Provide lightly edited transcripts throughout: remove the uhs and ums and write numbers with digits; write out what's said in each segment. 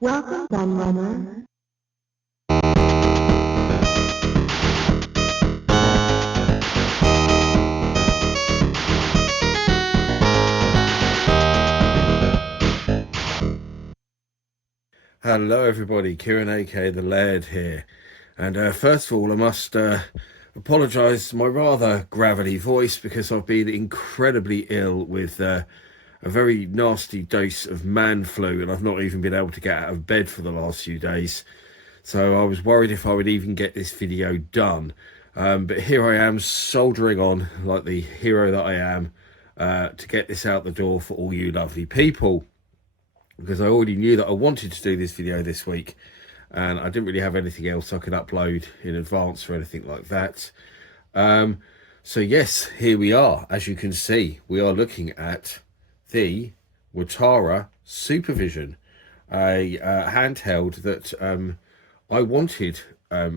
Welcome, Gunrunner. Hello everybody, Kieran aka the Laird here. And first of all I must apologise for my rather gravelly voice because I've been incredibly ill with a very nasty dose of man flu and I've not even been able to get out of bed for the last few days. So I was worried if I would even get this video done. But here I am soldiering on like the hero that I am to get this out the door for all you lovely people. Because I already knew that I wanted to do this video this week and I didn't really have anything else I could upload in advance or anything like that. So yes, here we are. As you can see, we are looking at the Watara SuperVision, a handheld that I wanted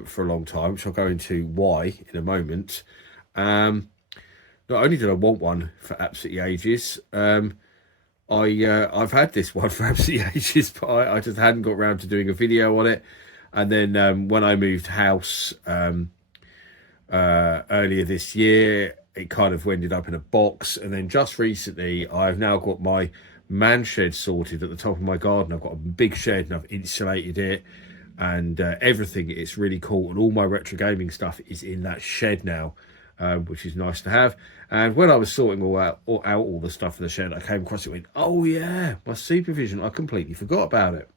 for a long time, which I'll go into why in a moment. Not only did I want one for absolutely ages, I've had this one for absolutely ages, but I just hadn't got around to doing a video on it. And then when I moved house earlier this year, it kind of ended up in a box. And then just recently, I've now got my man shed sorted at the top of my garden. I've got a big shed and I've insulated it and everything. It's really cool. And all my retro gaming stuff is in that shed now. Which is nice to have. And when I was sorting all the stuff in the shed, I came across it and went, oh yeah, my SuperVision, I completely forgot about it.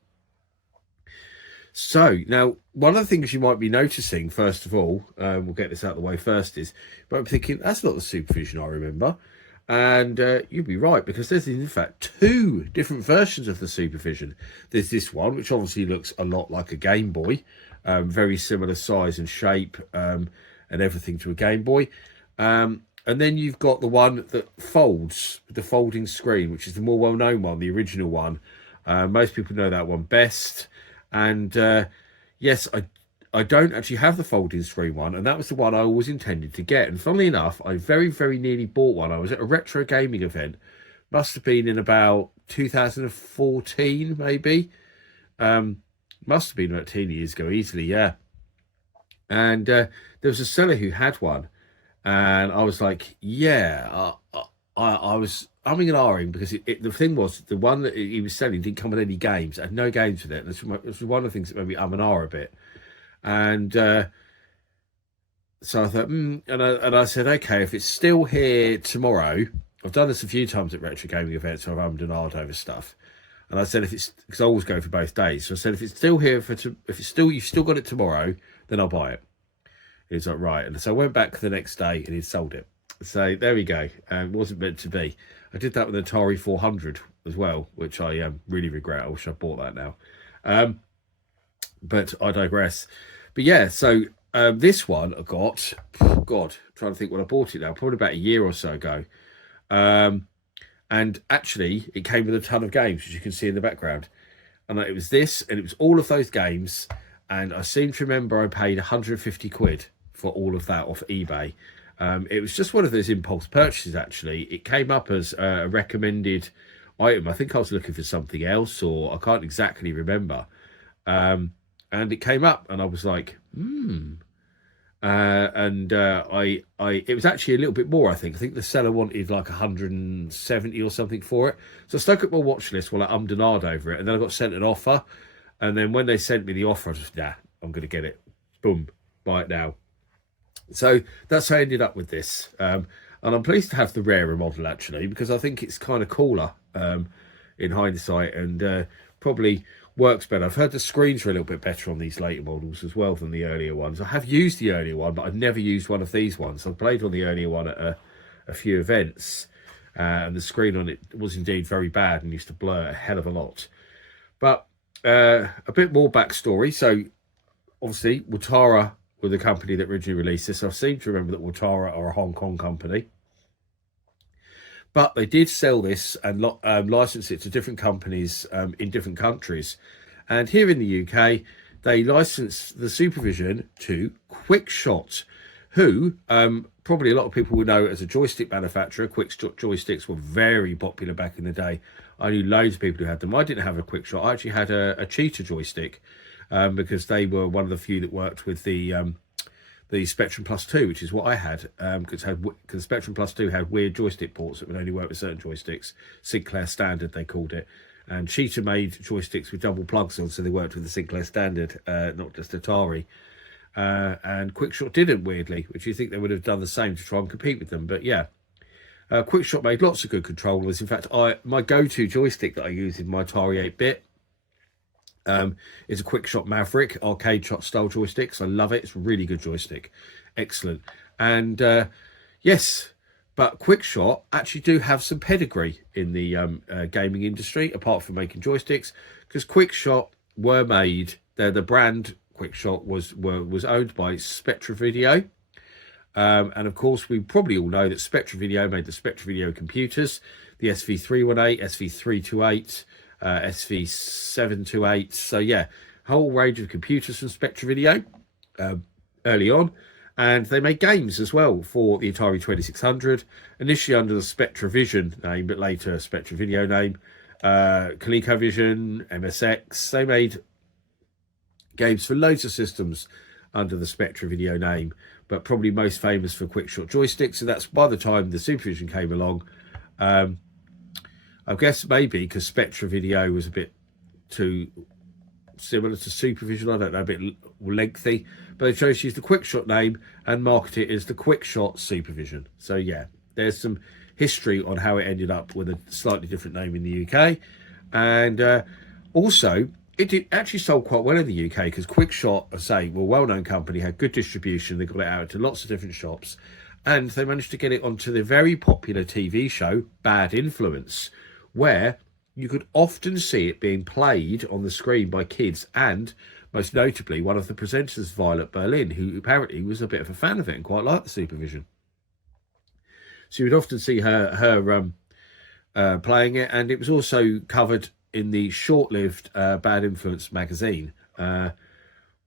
So now, one of the things you might be noticing, first of all, we'll get this out of the way first, is you might be thinking, that's not the SuperVision I remember. And you'd be right, because there's in fact two different versions of the SuperVision. There's this one, which obviously looks a lot like a Game Boy, very similar size and shape, and everything to a Game Boy. And then you've got the one that folds with the folding screen, which is the more well-known one, the original one. Most people know that one best. And yes, I don't actually have the folding screen one, and that was the one I always intended to get. And funnily enough, I very, very nearly bought one. I was at a retro gaming event, must have been in about 2014, maybe. Must have been about 10 years ago, easily, yeah. And there was a seller who had one, and I was like, yeah, I was umming and ahhing because the thing was, the one that he was selling didn't come with any games. It had no games with it. And this was one of the things that made me and ah a bit. And so I thought, and I said, okay, if it's still here tomorrow, I've done this a few times at retro gaming events, so I've ummed and ahed over stuff. And I said, if it's, because I always go for both days. So I said, if it's still here you've still got it tomorrow, then I'll buy it. He's like, right. And so I went back the next day and he'd sold it. So there we go. It wasn't meant to be. I did that with an Atari 400 as well, which I really regret. I wish I bought that now. But I digress. But yeah, so this one I got, God, I'm trying to think when I bought it now, probably about a year or so ago. And actually, it came with a ton of games, as you can see in the background. And it was this, and it was all of those games. And I seem to remember I paid 150 quid for all of that off eBay. It was just one of those impulse purchases, actually. It came up as a recommended item. I think I was looking for something else, or I can't exactly remember. And it came up, and I was like, it was actually a little bit more, I think. I think the seller wanted like 170 or something for it. So I stuck up my watch list while I ummed and ahed over it, and then I got sent an offer. And then when they sent me the offer, I was just, nah, I'm going to get it. Boom, buy it now. So that's how I ended up with this. And I'm pleased to have the rarer model, actually, because I think it's kind of cooler in hindsight and probably works better. I've heard the screens are a little bit better on these later models as well than the earlier ones. I have used the earlier one, but I've never used one of these ones. I've played on the earlier one at a few events, and the screen on it was indeed very bad and used to blur a hell of a lot. But a bit more backstory. So obviously Watara were the company that originally released this. I seem to remember that Watara are a Hong Kong company, but they did sell this and license it to different companies in different countries. And here in the UK, they licensed the SuperVision to QuickShot, who probably a lot of people will know as a joystick manufacturer. QuickShot joysticks were very popular back in the day. I knew loads of people who had them. I didn't have a quick shot. I actually had a cheetah joystick, because they were one of the few that worked with the Spectrum Plus 2, which is what I had, because Spectrum Plus 2 had weird joystick ports that would only work with certain joysticks. Sinclair Standard, they called it. And Cheetah made joysticks with double plugs on, so they worked with the Sinclair Standard, not just Atari. And Quickshot didn't, weirdly, which you think they would have done the same to try and compete with them. But yeah, Quickshot made lots of good controllers. In fact, my go-to joystick that I use in my Atari 8-bit is a Quickshot Maverick arcade shot style joystick. So I love it. It's a really good joystick. Excellent. And yes, but Quickshot actually do have some pedigree in the gaming industry, apart from making joysticks, because Quickshot were made. The brand Quickshot was owned by Spectra Video. And of course, we probably all know that Spectra Video made the Spectra Video computers, the SV318, SV328, SV728. So yeah, whole range of computers from Spectra Video early on. And they made games as well for the Atari 2600, initially under the SpectraVision name, but later Spectra Video name, ColecoVision, MSX. They made games for loads of systems under the Spectra Video name, but probably most famous for Quickshot joysticks. And that's by the time the SuperVision came along. I guess maybe because Spectra Video was a bit too similar to SuperVision, I don't know, a bit lengthy, but they chose to use the Quickshot name and market it as the Quickshot SuperVision. So yeah, there's some history on how it ended up with a slightly different name in the UK. And also, it actually sold quite well in the UK, because Quickshot, I say, well, well-known company, had good distribution. They got it out to lots of different shops, and they managed to get it onto the very popular TV show Bad Influence, where you could often see it being played on the screen by kids, and most notably one of the presenters, Violet Berlin, who apparently was a bit of a fan of it and quite liked the SuperVision. So you would often see her playing it, and it was also covered in the short-lived Bad Influence magazine. One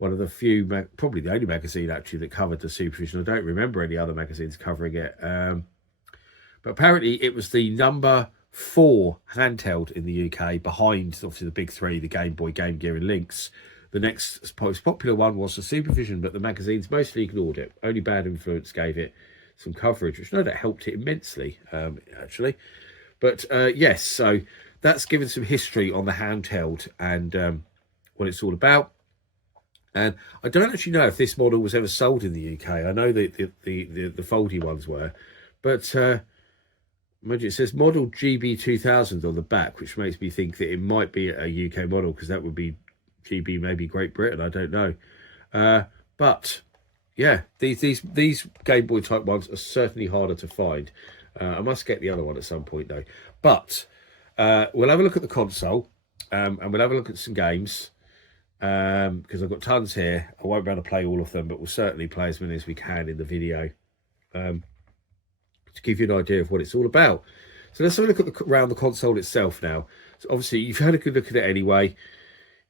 of the few, probably the only magazine actually that covered the SuperVision. I don't remember any other magazines covering it. But apparently it was the number 4 handheld in the UK, behind obviously the big 3, the Game Boy, Game Gear and Lynx. The next most popular one was the SuperVision, but the magazines mostly ignored it. Only Bad Influence gave it some coverage, which no doubt helped it immensely, actually. But yes, so that's given some history on the handheld and what it's all about. And I don't actually know if this model was ever sold in the UK. I know that the foldy ones were, but it says model GB2000 on the back, which makes me think that it might be a UK model, because that would be GB, maybe Great Britain. I don't know. But yeah, these Game Boy type ones are certainly harder to find. I must get the other one at some point though. But we'll have a look at the console, and we'll have a look at some games, because I've got tons here. I won't be able to play all of them, but we'll certainly play as many as we can in the video, to give you an idea of what it's all about. So let's have a look at around the console itself now. So obviously you've had a good look at it anyway.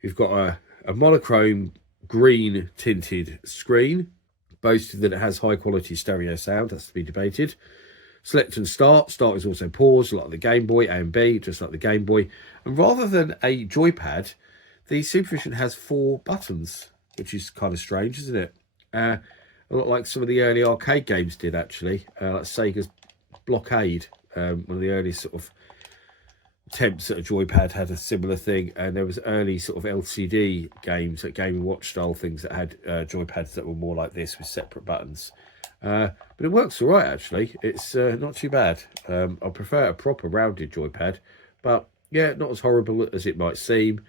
You've got a monochrome green tinted screen, boasted that it has high quality stereo sound. That's to be debated. Select and start. Start is also pause, like the Game Boy, A and B, just like the Game Boy. And rather than a joypad, the SuperVision has 4 buttons, which is kind of strange, isn't it? A lot like some of the early arcade games did, actually. Like Sega's Blockade, one of the early sort of attempts at a joypad had a similar thing. And there was early sort of LCD games, like Game & Watch style things, that had joypads that were more like this with separate buttons. But it works all right, actually. It's not too bad. I prefer a proper rounded joypad, but yeah, not as horrible as it might seem.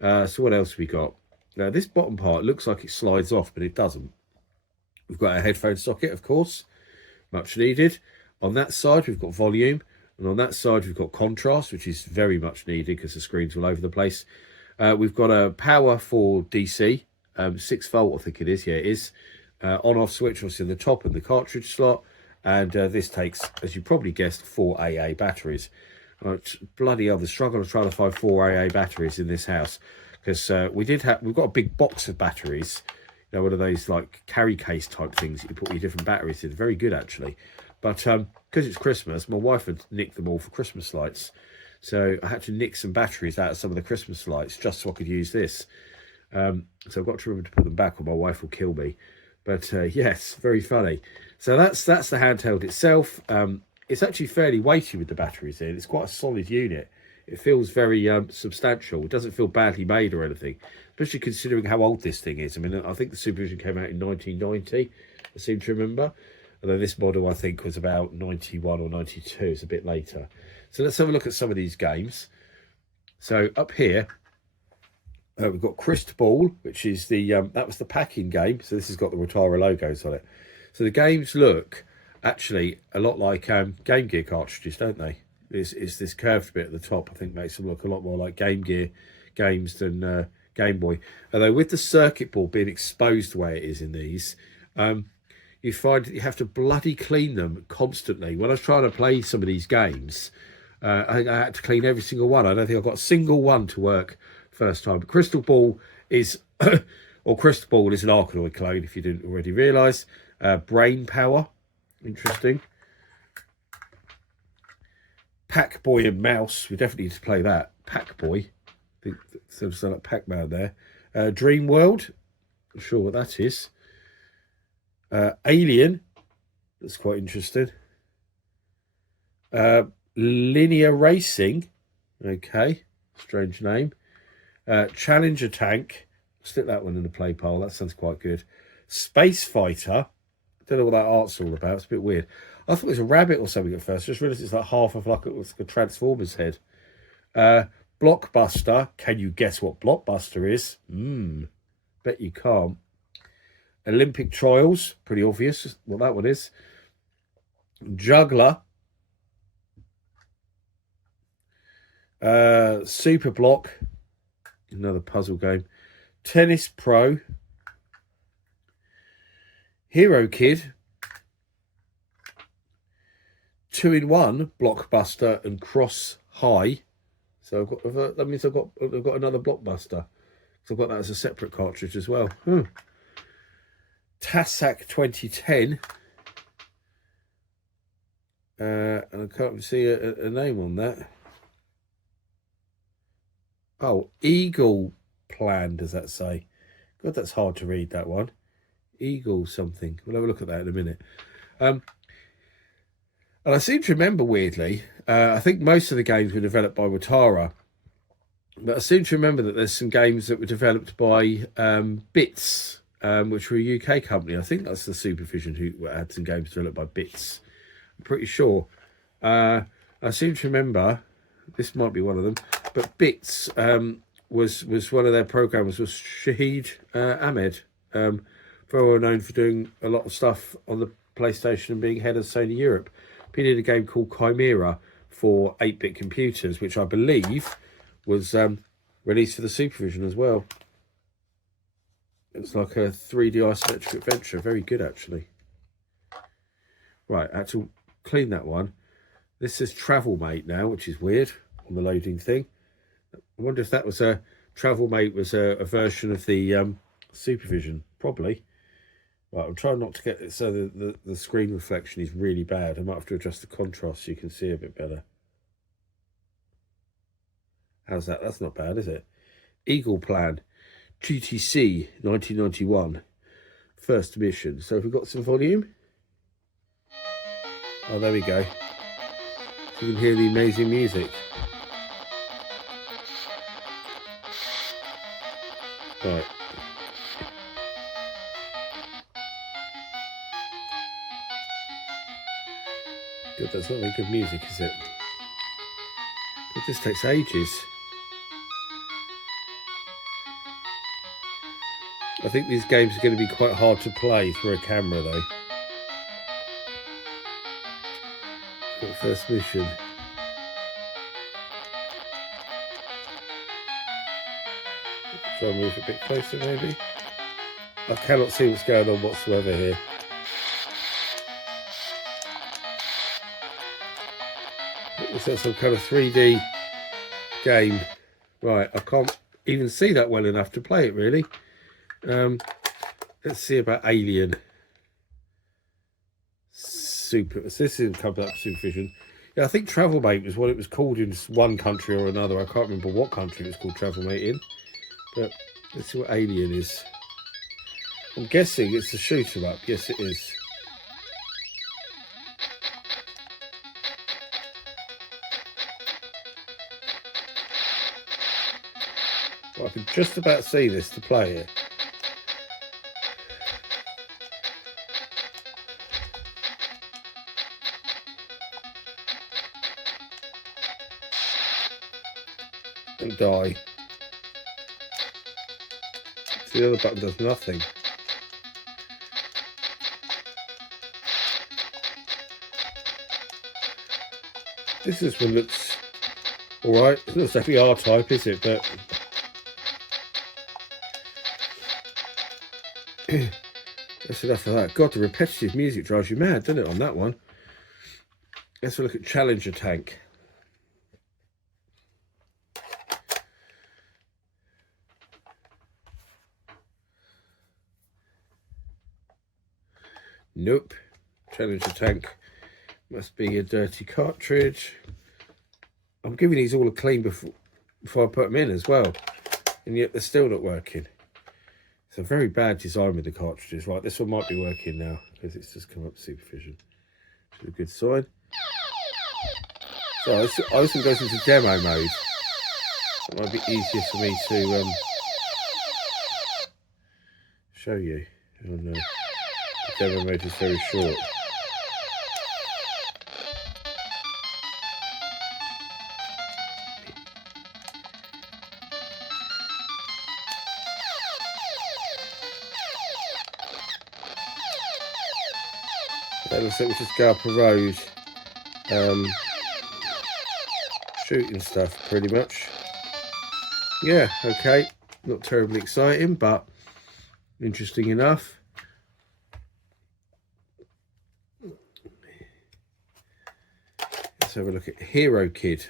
So what else we got? Now, this bottom part looks like it slides off, but it doesn't. We've got a headphone socket, of course, much needed. On that side, we've got volume, and on that side, we've got contrast, which is very much needed because the screen's all over the place. We've got a power for DC, 6 volt, I think it is. Yeah, it is. On-off switch, obviously, in the top and the cartridge slot. And this takes, as you probably guessed, 4 AA batteries. Bloody hell, the struggle of trying to find 4 AA batteries in this house, because we've got a big box of batteries, you know, one of those like carry case type things that you put your different batteries in. Very good, actually. But because it's Christmas, my wife had nicked them all for Christmas lights, So I had to nick some batteries out of some of the Christmas lights just so I could use this. So I've got to remember to put them back or my wife will kill me. But yes, very funny. So that's the handheld itself. It's actually fairly weighty with the batteries in. It's quite a solid unit. It feels very substantial. It doesn't feel badly made or anything, especially considering how old this thing is. I mean, I think the SuperVision came out in 1990, I seem to remember. Although this model, I think, was about 91 or 92. It's a bit later. So let's have a look at some of these games. So up here, we've got Crystal Ball, which is the that was the packing game. So this has got the Watara logos on it. So the games look actually a lot like Game Gear cartridges, don't they? It's this curved bit at the top, I think, makes them look a lot more like Game Gear games than Game Boy. Although with the circuit board being exposed the way it is in these, you find that you have to bloody clean them constantly. When I was trying to play some of these games, I think I had to clean every single one. I don't think I got a single one to work first time. But Crystal Ball is, or Crystal Ball is an Arkanoid clone, if you didn't already realise. Brain Power, interesting. Pac Boy and Mouse, we definitely need to play that. Pac Boy, I think sort of like Pac-Man there. Dream World, not sure what that is. Alien, that's quite interesting. Linear Racing, okay, strange name. Challenger Tank, stick that one in the play pile, that sounds quite good. Space Fighter, don't know what that art's all about, it's a bit weird. I thought it was a rabbit or something at first, just realised it's like half of like a Transformers head. Blockbuster, can you guess what Blockbuster is? Bet you can't. Olympic Trials, pretty obvious what that one is. Juggler. Super Block, another puzzle game. Tennis Pro. Hero Kid. 2-in-1, Blockbuster and Cross High. So I've got, that means I've got another Blockbuster. So I've got that as a separate cartridge as well. Tassac 2010. And I can't see a name on that. Oh, Eagle Plan, does that say? God, that's hard to read, that one. Eagle something. We'll have a look at that in a minute. And I seem to remember, weirdly, I think most of the games were developed by Watara. But I seem to remember that there's some games that were developed by Bits, which were a UK company. I think that's the SuperVision who had some games developed by Bits. I'm pretty sure. I seem to remember, this might be one of them, but Bits was one of their programmers was Shahid Ahmed, very well known for doing a lot of stuff on the PlayStation and being head of Sony Europe. He did a game called Chimera for 8-bit computers, which I believe was released for the SuperVision as well. It's like a 3D isometric adventure. Very good, actually. Right, I had to clean that one. This says Travel Mate now, which is weird on the loading thing. I wonder if that was Travel Mate was a version of the SuperVision. Probably. Right, I'm trying not to get it so the screen reflection is really bad. I might have to adjust the contrast so you can see a bit better. How's that? That's not bad, is it? Eagle Plan, GTC 1991, first mission. So have we got some volume? Oh, there we go. So you can hear the amazing music. Right. Good, that's not very good music, is it? It just takes ages. I think these games are going to be quite hard to play through a camera, though. Got first mission. Try and move a bit closer, maybe. I cannot see what's going on whatsoever here. It's some kind of 3D game. Right, I can't even see that well enough to play it, really. Let's see about Alien. So this is coming up SuperVision. Yeah, I think Travelmate was what it was called in one country or another. I can't remember what country it was called Travelmate in. But let's see what Alien is. I'm guessing it's a shooter up. Yes, it is. Well, I can just about see this to play it. And die. So the other button does nothing. This one looks alright. It's not exactly R-Type, is it? But that's enough of that. God, the repetitive music drives you mad, doesn't it, on that one? Let's have a look at Challenger Tank. Nope. Challenger Tank must be a dirty cartridge. I'm giving these all a clean before I put them in as well. And yet they're still not working. It's a very bad design with the cartridges. Right, this one might be working now because it's just come up SuperVision. Which is a good sign. So I also goes into demo mode. It might be easier for me to show you. Oh no, the demo mode is very short. That looks like we just go up a road, shooting stuff pretty much. Yeah, okay, not terribly exciting, but interesting enough. Let's have a look at Hero Kid.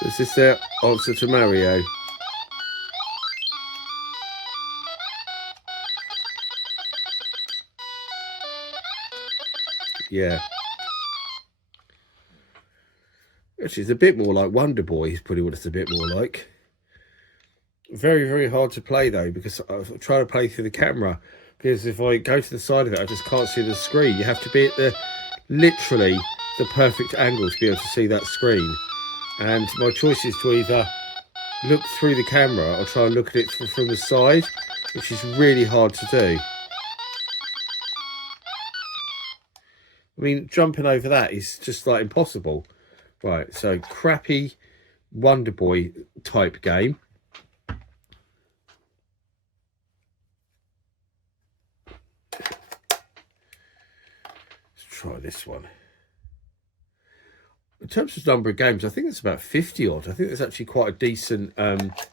So is this their answer to Mario? Yeah. Actually, it's a bit more like Wonder Boy, is probably what it's a bit more like. Very, very hard to play, though, because I'm trying to play through the camera. Because if I go to the side of it, I just can't see the screen. You have to be at the, literally, the perfect angle to be able to see that screen. And my choice is to either look through the camera or try and look at it from the side, which is really hard to do. I mean, jumping over that is just like impossible. Right, so crappy Wonder Boy type game. Let's try this one. In terms of number of games, I think it's about 50 odd. I think there's actually quite a decent amount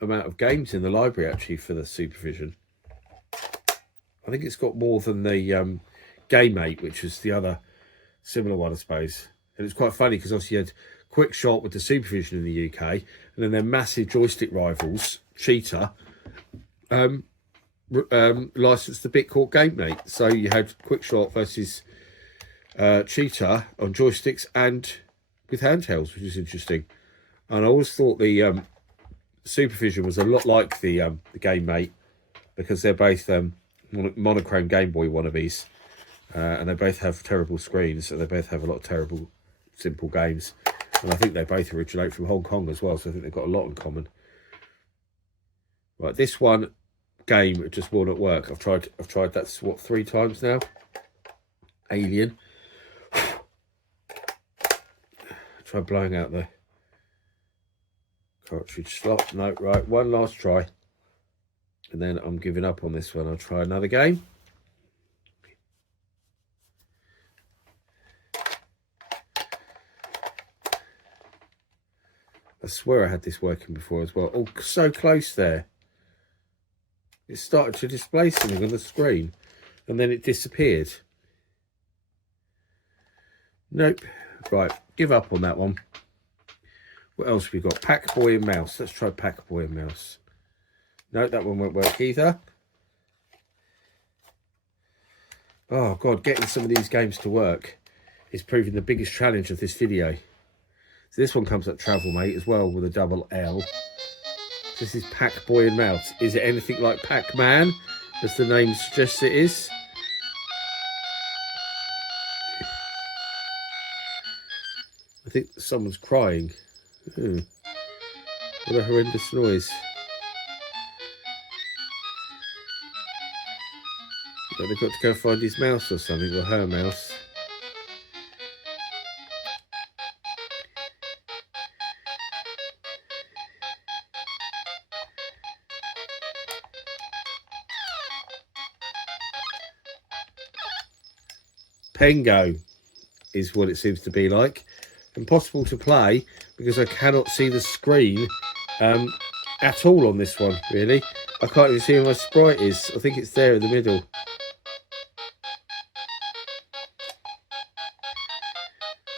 of games in the library actually for the SuperVision. I think it's got more than the Game 8, which was the other similar one, I suppose. And it's quite funny because obviously you had Quick Shot with the SuperVision in the UK, and then their massive joystick rivals, Cheetah, licensed the Bitcourt Game 8. So you had Quick Shot versus Cheetah on joysticks and with handhelds, which is interesting. And I always thought the SuperVision was a lot like the Game Mate, because they're both monochrome Game Boy wannabes, and they both have terrible screens, and they both have a lot of terrible simple games. And I think they both originate from Hong Kong as well, so I think they've got a lot in common. Right, this one game just will not work. I've tried that, what, 3 times now. Alien. Try blowing out the cartridge slot. No, right, one last try. And then I'm giving up on this one. I'll try another game. I swear I had this working before as well. Oh, so close there. It started to display something on the screen and then it disappeared. Nope. Right, give up on that one. What else we got? Pack Boy and Mouse. Let's try Pack Boy and Mouse. No, that one won't work either. Oh God, getting some of these games to work is proving the biggest challenge of this video. So this one comes up Travel Mate as well with a double L. This is Pack Boy and Mouse. Is it anything like Pac-Man, as the name suggests it is? I think someone's crying. What a horrendous noise. But they've got to go find his mouse or something, or her mouse. Pengo is what it seems to be like. Impossible to play because I cannot see the screen at all on this one, really. I can't even see where my sprite is. I think it's there in the middle.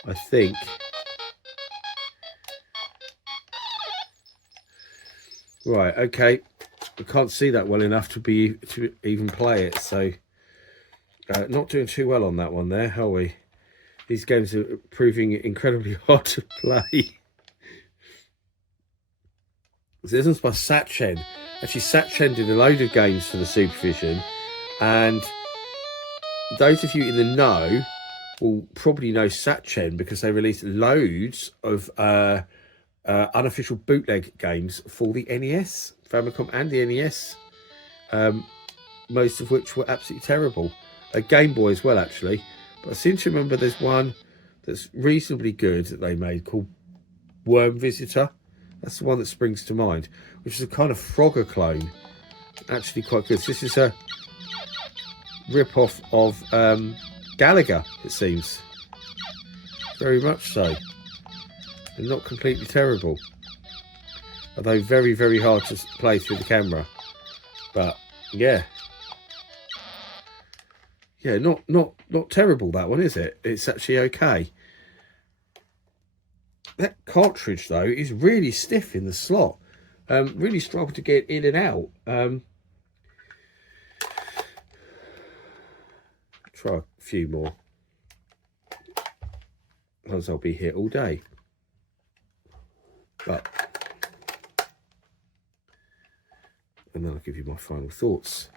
I think. Right, okay. I can't see that well enough to even play it, so not doing too well on that one there, are we? These games are proving incredibly hard to play. So this one's by Satchen. Actually, Satchen did a load of games for the SuperVision, and those of you in the know will probably know Satchen because they released loads of unofficial bootleg games for the NES, Famicom and the NES, most of which were absolutely terrible. A Game Boy as well, actually. But I seem to remember there's one that's reasonably good that they made called Worm Visitor. That's the one that springs to mind, which is a kind of Frogger clone. Actually quite good. So this is a rip-off of Gallagher, it seems. Very much so. And not completely terrible. Although very, very hard to play through the camera. But, yeah. Yeah, not terrible, that one, is it? It's actually okay. That cartridge, though, is really stiff in the slot. Really struggle to get in and out. Try a few more. Otherwise I'll be here all day. But, and then I'll give you my final thoughts.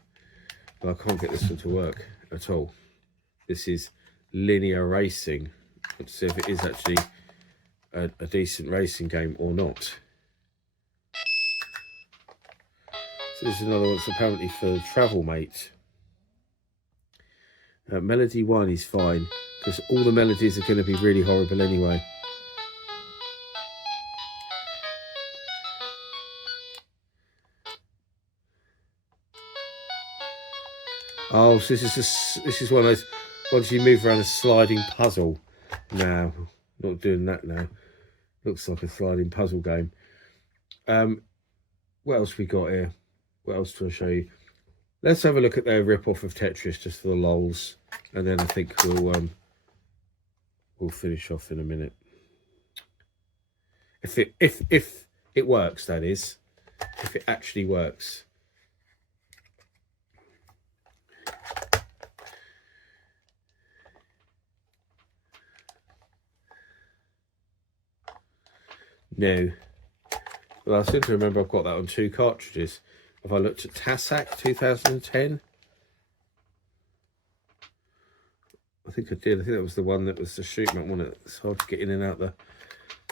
But I can't get this one to work at all. This is linear racing. Let's see if it is actually a decent racing game or not. So this is another one that's apparently for Travel Mate. Melody 1 is fine because all the melodies are going to be really horrible anyway. Oh, so this is one of those once you move around a sliding puzzle. No, not doing that now. Looks like a sliding puzzle game. What else we got here? What else do I show you? Let's have a look at their rip-off of Tetris just for the lols, and then I think we'll finish off in a minute. If it works, that is. If it actually works. No. Well, I seem to remember I've got that on 2 cartridges. Have I looked at Tassac 2010? I think I did. I think that was the one that was the shoot mount, wasn't it? It's hard to get in and out the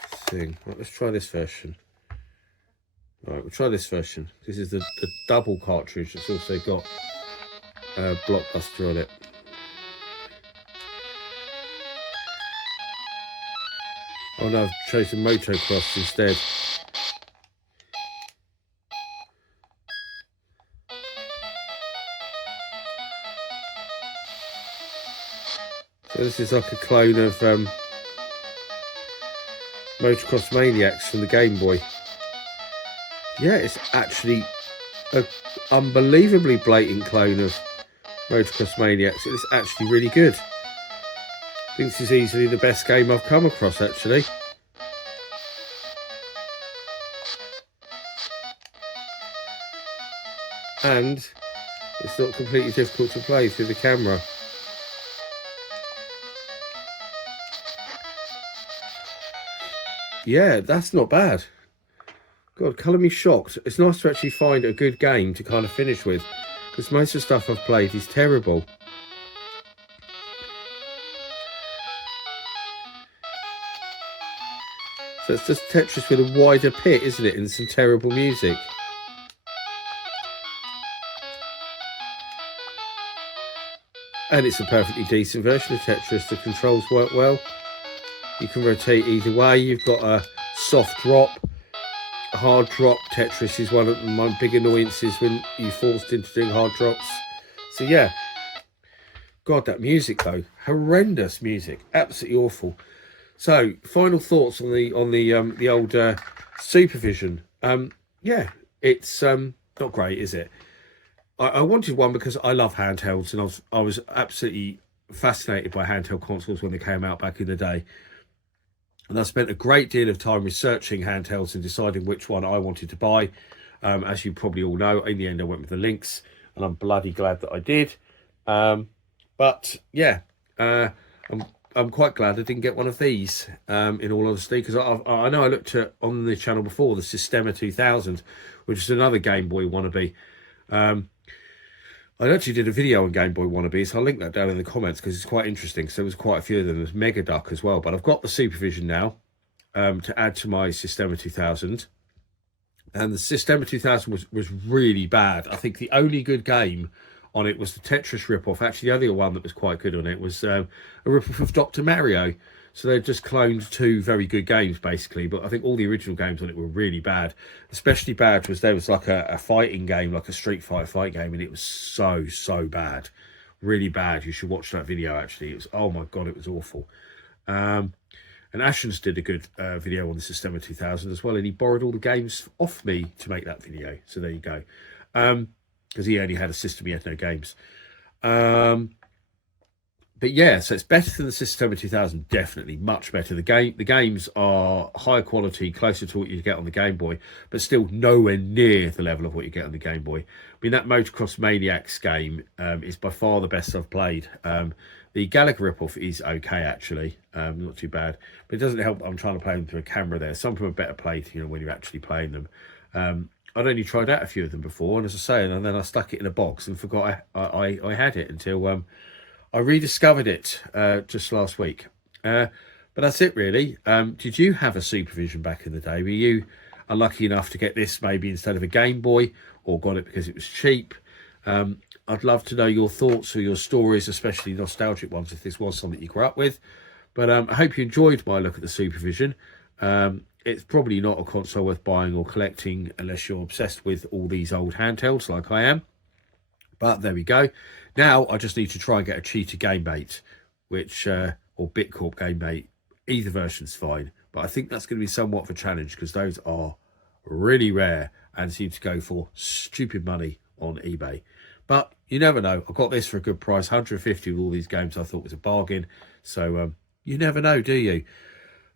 thing. Right, let's try this version. Right, we'll try this version. This is the double cartridge that's also got Blockbuster on it. Oh no, I've chosen motocross instead. So this is like a clone of Motocross Maniacs from the Game Boy. Yeah, it's actually an unbelievably blatant clone of Motocross Maniacs. It's actually really good. think this is easily the best game I've come across, actually. And it's not completely difficult to play through the camera. Yeah, that's not bad. God, colour me shocked. It's nice to actually find a good game to kind of finish with, because most of the stuff I've played is terrible. So it's just Tetris with a wider pit, isn't it? And some terrible music. And it's a perfectly decent version of Tetris. The controls work well. You can rotate either way. You've got a soft drop, a hard drop. Tetris is one of my big annoyances when you're forced into doing hard drops. So yeah. God, that music though. Horrendous music. Absolutely awful. So, final thoughts on the old SuperVision. Yeah, it's not great, is it? I wanted one because I love handhelds, and I was absolutely fascinated by handheld consoles when they came out back in the day. And I spent a great deal of time researching handhelds and deciding which one I wanted to buy. As you probably all know, in the end I went with the Lynx, and I'm bloody glad that I did. But yeah, I'm quite glad I didn't get one of these, in all honesty, because I know I looked at on the channel before the Systema 2000, which is another Game Boy wannabe. I actually did a video on Game Boy wannabe, so I'll link that down in the comments because it's quite interesting. So there was quite a few of them. There's Mega Duck as well, but I've got the SuperVision now to add to my Systema 2000. And the Systema 2000 was really bad. I think the only good game on it was the Tetris ripoff. Actually, the other one that was quite good on it was a ripoff of Dr. Mario. So they just cloned two very good games, basically. But I think all the original games on it were really bad. Especially bad was there was like a fighting game, like a Street Fighter fight game, and it was so bad. Really bad. You should watch that video, actually. It was, oh my God, it was awful. And Ashens did a good video on the Systema 2000 as well, and he borrowed all the games off me to make that video. So there you go. Because he only had a system, he had no games. But yeah, so it's better than the Systema 2000, definitely, much better. The games are higher quality, closer to what you get on the Game Boy, but still nowhere near the level of what you get on the Game Boy. I mean, that Motocross Maniacs game is by far the best I've played. The Gallagher ripoff is okay, actually, not too bad, but it doesn't help. I'm trying to play them through a camera there. Some of them are better played, when you're actually playing them. I'd only tried out a few of them before, and as I say, and then I stuck it in a box and forgot I had it until I rediscovered it just last week. But that's it, really. Did you have a SuperVision back in the day? Were you unlucky enough to get this maybe instead of a Game Boy, or got it because it was cheap? I'd love to know your thoughts or your stories, especially nostalgic ones, if this was something you grew up with. But I hope you enjoyed my look at the SuperVision. It's probably not a console worth buying or collecting unless you're obsessed with all these old handhelds like I am. But there we go. Now I just need to try and get a cheater Game Mate, which or Bitcorp Game Mate. Either version's fine, but I think that's going to be somewhat of a challenge because those are really rare and seem to go for stupid money on eBay. But you never know. I got this for a good price, 150 with all these games. I thought was a bargain. So you never know, do you?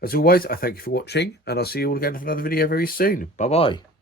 As always, I thank you for watching, and I'll see you all again for another video very soon. Bye bye.